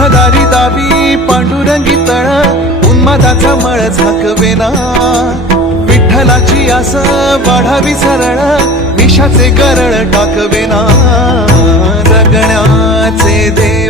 तुझ्या दारी दावी पांडुरंगी तळ उन्मादाचा मळ झाकवेना विठ्ठलाची आस वाढावी सरळ विषाचे गरळ टाकवेना जगण्याचे देव